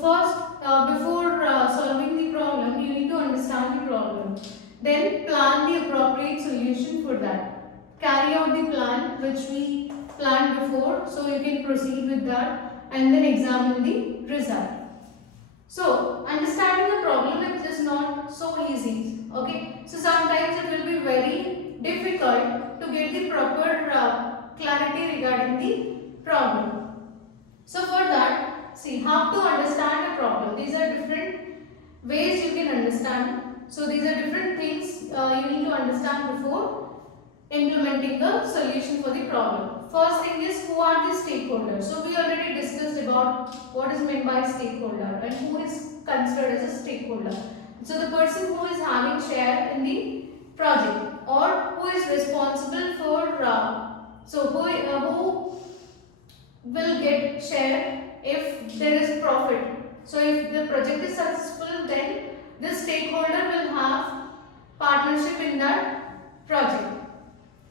first, before solving the problem, you need to understand the problem. Then plan the appropriate solution for that. Carry out the plan which we planned before, so you can proceed with that and then examine the result. So, understanding the problem is just not so easy. Okay, so sometimes it will be very difficult to get the proper clarity regarding the problem. So, for that, see how to understand a problem. These are different ways you can understand. So, these are different things you need to understand before implementing a solution for the problem. First thing is, who are the stakeholders? So we already discussed about what is meant by stakeholder and who is considered as a stakeholder. So the person who is having share in the project or who is responsible for who will get share if there is profit. So if the project is successful, then the stakeholder will have partnership in that project.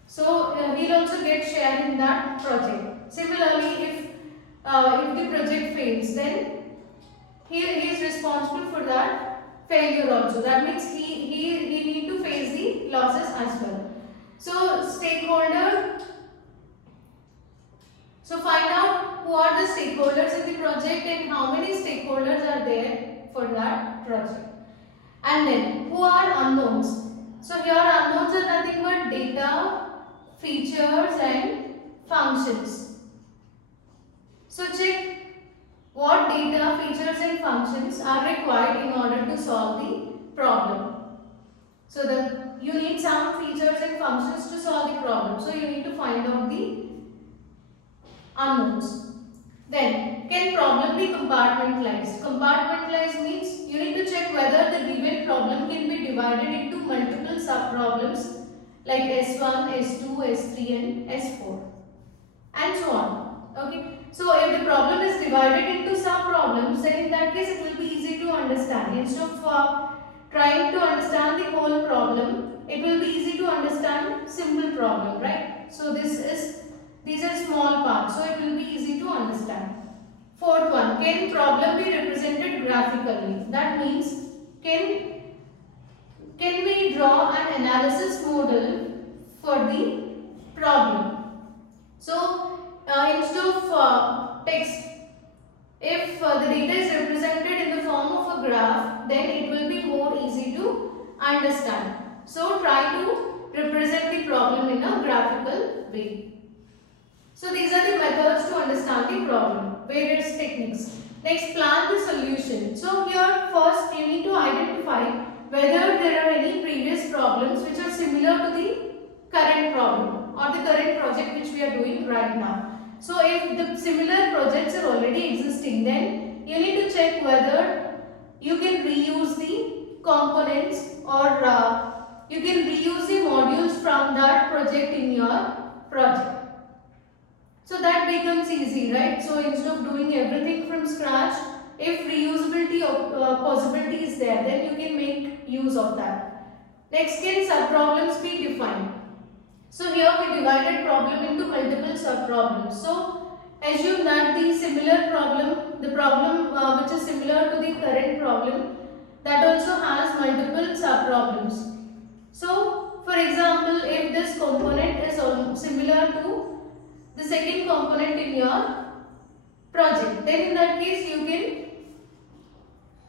So he'll also get share in that project. Similarly, if the project fails, then he is responsible for that failure also. That means he need to face the losses as well. So stakeholder. So find out who are the stakeholders in the project and how many stakeholders are there for that project. And then who are unknowns. So here unknowns are nothing but data, features and functions. So check what data, features and functions are required in order to solve the problem. So you need some features and functions to solve the problem. So you need to find out the unknowns. Then can problem be compartmentalized? Compartmentalized means you need to check whether the given problem can be divided into multiple sub-problems like S1, S2, S3 and S4 and so on. Okay. So if the problem is divided into sub-problems, then in that case it will be easy to understand. Instead of trying to understand the whole problem, it will be easy to understand simple problem, right? So these are small parts, so it will be easy to understand. Fourth one, can problem be represented graphically? That means can we draw an analysis model for the problem? So instead of text, if the data is represented in the form of a graph, then it will be more easy to understand. So try to represent the problem in a graphical way. So these are the methods to understand the problem, various techniques. Next, plan the solution. So here first you need to identify whether there are any previous problems which are similar to the current problem or the current project which we are doing right now. So if the similar projects are already existing, then you need to check whether you can reuse the components or you can reuse the modules from that project in your project. So that becomes easy, right? So instead of doing everything from scratch, if reusability possibility is there, then you can make use of that. Next, can subproblems be defined? So here we divided problem into multiple subproblems. So assume that the similar problem, the problem which is similar to the current problem, that also has multiple subproblems. So for example, if this component is similar to the second component in your project, then in that case you can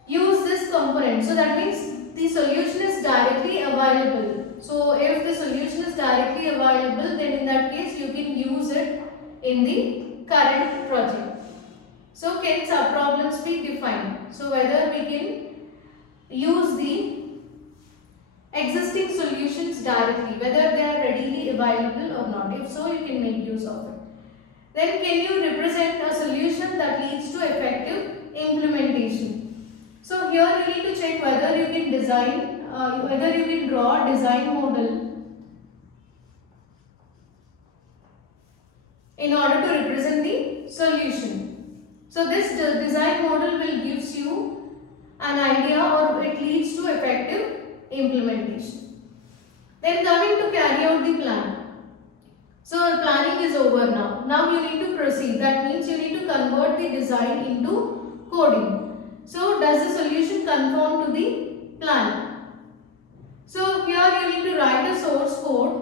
use this component. So that means the solution is directly available. So if the solution is directly available, then in that case you can use it in the current project. So can subproblems be defined? So whether we can use the existing solutions directly, whether they are readily available or not. If so, you can make use of it. Then can you represent a solution that leads to effective implementation? So here you need to check whether you can design, whether you can draw a design model in order to represent the solution. So this design model will gives you an idea or it leads to effective implementation. Then coming to carry out the plan. So planning is over now. Now you need to proceed. That means you need to convert the design into coding. So does the solution conform to the plan? So here you need to write a source code.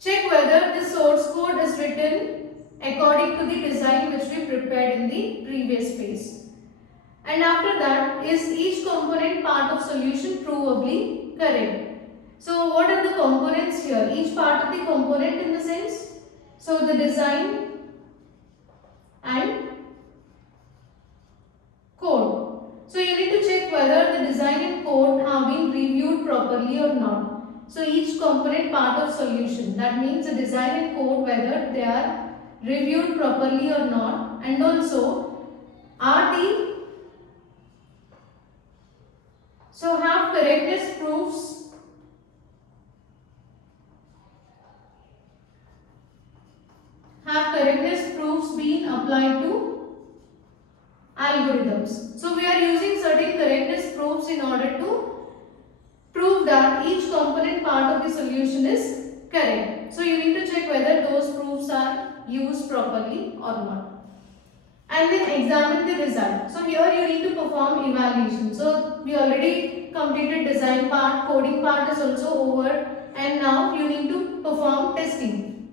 Check whether the source code is written according to the design which we prepared in the previous phase. And after that, is each component part of solution provably correct? So what are the components here? Each part of the component in the sense. So the design and code. So you need to check whether the design and code have been reviewed properly or not. So each component part of solution, that means the design and code whether they are reviewed properly or not, and also are the have correctness proofs been applied to algorithms. So we are using certain correctness proofs in order to prove that each component part of the solution is correct. So you need to check whether those proofs are used properly or not. And then examine the result. So here you need to perform evaluation. So we already completed design part, coding part is also over, and now you need to perform testing.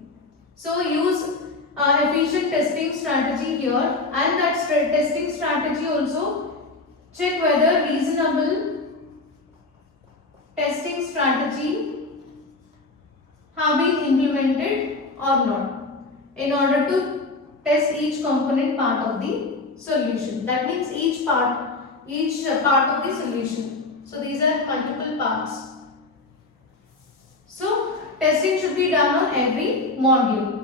So use efficient testing strategy here, and that testing strategy also check whether reasonable testing strategy have been implemented or not in order to test each component part of the solution. That means each part of the solution. So these are multiple parts. So testing should be done on every module.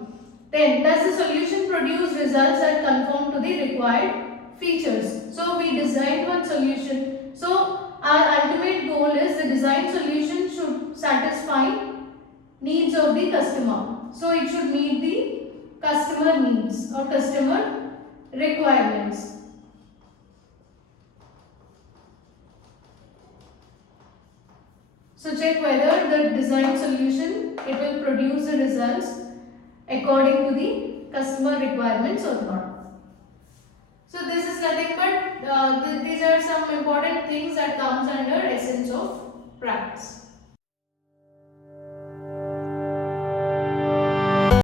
Then does the solution produce results that conform to the required features? So we designed one solution. So our ultimate goal is the design solution should satisfy needs of the customer. So it should meet the customer needs or customer requirements. So check whether the design solution it will produce the results according to the customer requirements or not. So this is nothing but these are some important things that comes under essence of practice.